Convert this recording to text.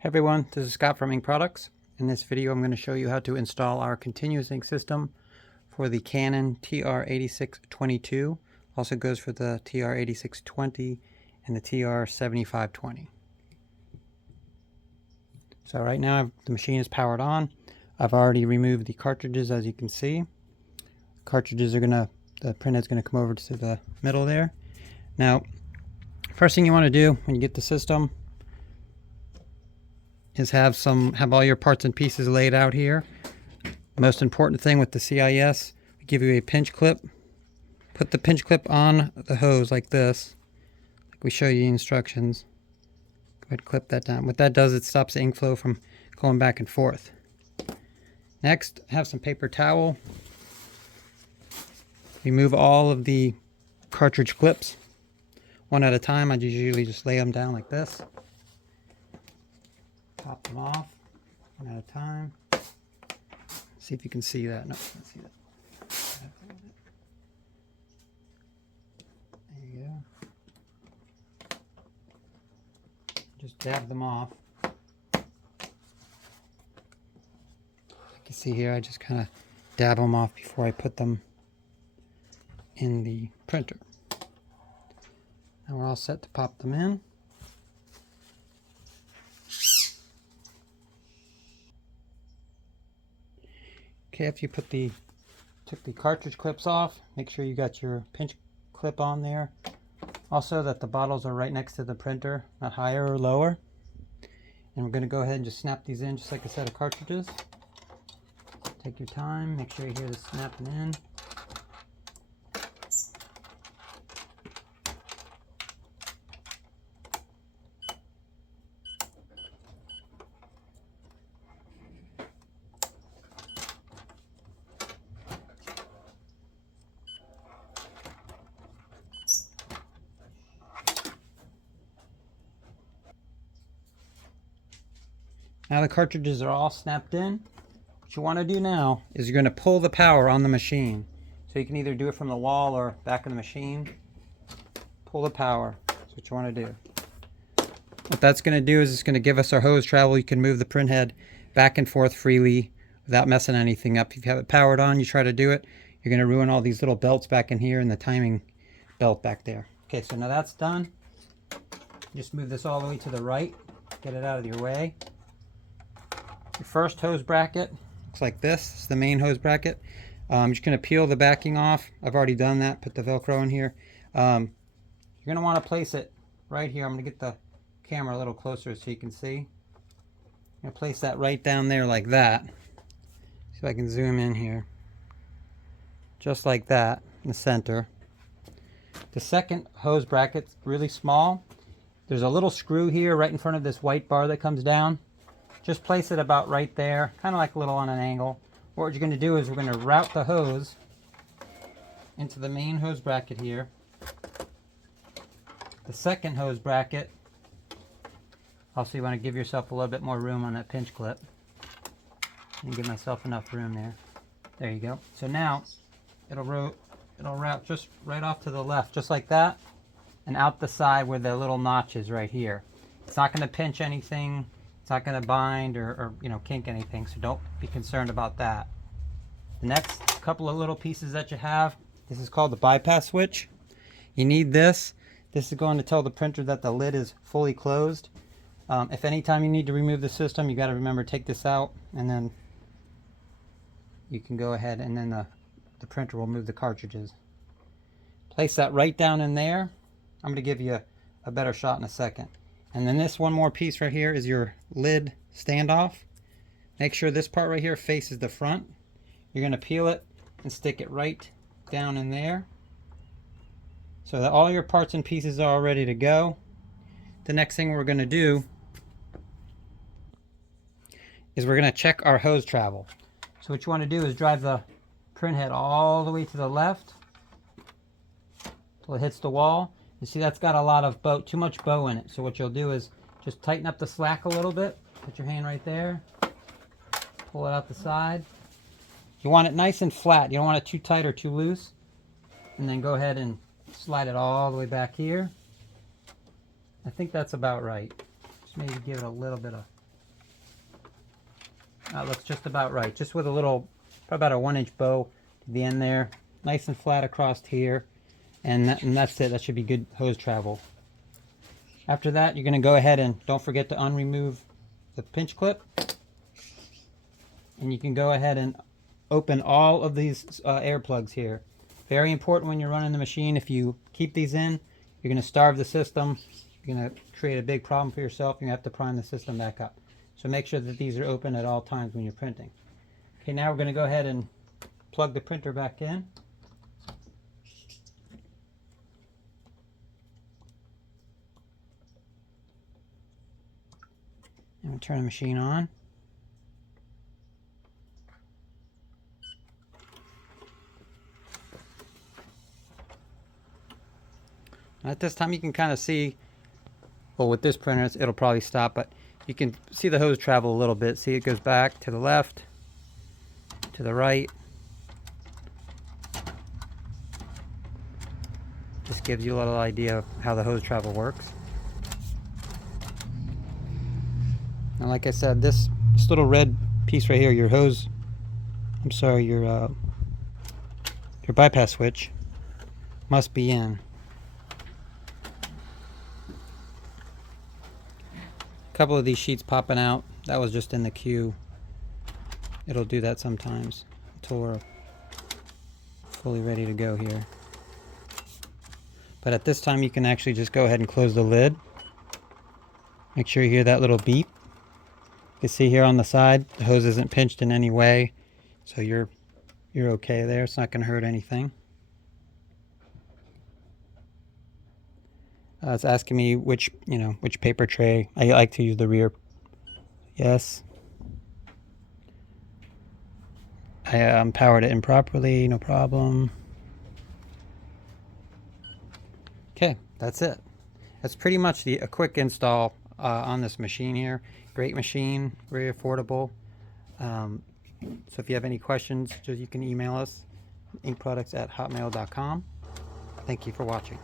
Hey everyone, this is Scott from Ink Products. In this video I'm going to show you how to install our continuous ink system for the Canon TR8620. Also goes for the TR8620 and the TR7520. So right now the machine is powered on. I've already removed the cartridges, as you can see. Cartridges are the printhead's going to come over to the middle there. Now, first thing you want to do when you get the system is have all your parts and pieces laid out here. The most important thing with the CIS, we give you a pinch clip. Put the pinch clip on the hose like this, like we show you instructions. Go ahead and clip that down. What that does, it stops the ink flow from going back and forth. Next, have some paper towel. Remove all of the cartridge clips one at a time. I usually just lay them down like this. Pop them off one at a time. See if you can see that. No, can't see that. There you go. Just dab them off. You can see here, I just kind of dab them off before I put them in the printer. Now we're all set to pop them in. Okay, after you took the cartridge clips off, make sure you got your pinch clip on there. Also that the bottles are right next to the printer, not higher or lower. And we're going to go ahead and just snap these in just like a set of cartridges. Take your time, make sure you hear the snapping in. Now the cartridges are all snapped in. What you want to do now is you're going to pull the power on the machine. So you can either do it from the wall or back of the machine. Pull the power. That's what you want to do. What that's going to do is it's going to give us our hose travel. You can move the printhead back and forth freely without messing anything up. If you have it powered on, you try to do it, you're going to ruin all these little belts back in here and the timing belt back there. Okay, so now that's done. Just move this all the way to the right. Get it out of your way. Your first hose bracket looks like this. It's the main hose bracket. I'm just going to peel the backing off. I've already done that. Put the Velcro in here. You're going to want to place it right here. I'm going to get the camera a little closer so you can see. I'm going to place that right down there like that. See if I can zoom in here. Just like that in the center. The second hose bracket's really small. There's a little screw here right in front of this white bar that comes down. Just place it about right there, kind of like a little on an angle. What you're going to do is we're going to route the hose into the main hose bracket here. The second hose bracket, also you want to give yourself a little bit more room on that pinch clip. And give myself enough room there. There you go. So now it'll route just right off to the left, just like that, and out the side where the little notch is right here. It's not going to pinch anything. It's not going to bind or kink anything, so don't be concerned about that. The next couple of little pieces that you have, this is called the bypass switch. You need this. This is going to tell the printer that the lid is fully closed. If any time you need to remove the system, you got to remember, take this out, and then you can go ahead and then the printer will move the cartridges. Place that right down in there. I'm going to give you a better shot in a second. And then this one more piece right here is your lid standoff. Make sure this part right here faces the front. You're going to peel it and stick it right down in there so that all your parts and pieces are all ready to go. The next thing we're going to do is we're going to check our hose travel. So what you want to do is drive the printhead all the way to the left until it hits the wall. You see that's got a lot of bow, too much bow in it. So what you'll do is just tighten up the slack a little bit. Put your hand right there. Pull it out the side. You want it nice and flat. You don't want it too tight or too loose. And then go ahead and slide it all the way back here. I think that's about right. Just maybe give it a little bit of That looks just about right. Just with a little, probably about a 1-inch bow to the end there. Nice and flat across here. And that's it. That should be good hose travel. After that, you're going to go ahead and don't forget to unremove the pinch clip. And you can go ahead and open all of these air plugs here. Very important when you're running the machine. If you keep these in, you're going to starve the system. You're going to create a big problem for yourself. You're going to have to prime the system back up. So make sure that these are open at all times when you're printing. Okay, now we're going to go ahead and plug the printer back in. And we'll turn the machine on. At this time you can kind of see, well, with this printer it'll probably stop, but you can see the hose travel a little bit. See, it goes back to the left, to the right. Just gives you a little idea of how the hose travel works. And like I said, this little red piece right here, your hose, I'm sorry, your bypass switch must be in. A couple of these sheets popping out, that was just in the queue. It'll do that sometimes until we're fully ready to go here. But at this time you can actually just go ahead and close the lid. Make sure you hear that little beep. You can see here on the side the hose isn't pinched in any way, so you're okay there. It's not going to hurt anything. It's asking me which paper tray. I like to use the rear. Yes. I powered it improperly, no problem. Okay, that's it. That's pretty much a quick install on this machine here. Great machine, very affordable. So if you have any questions, you can email us, inkproducts@hotmail.com. Thank you for watching.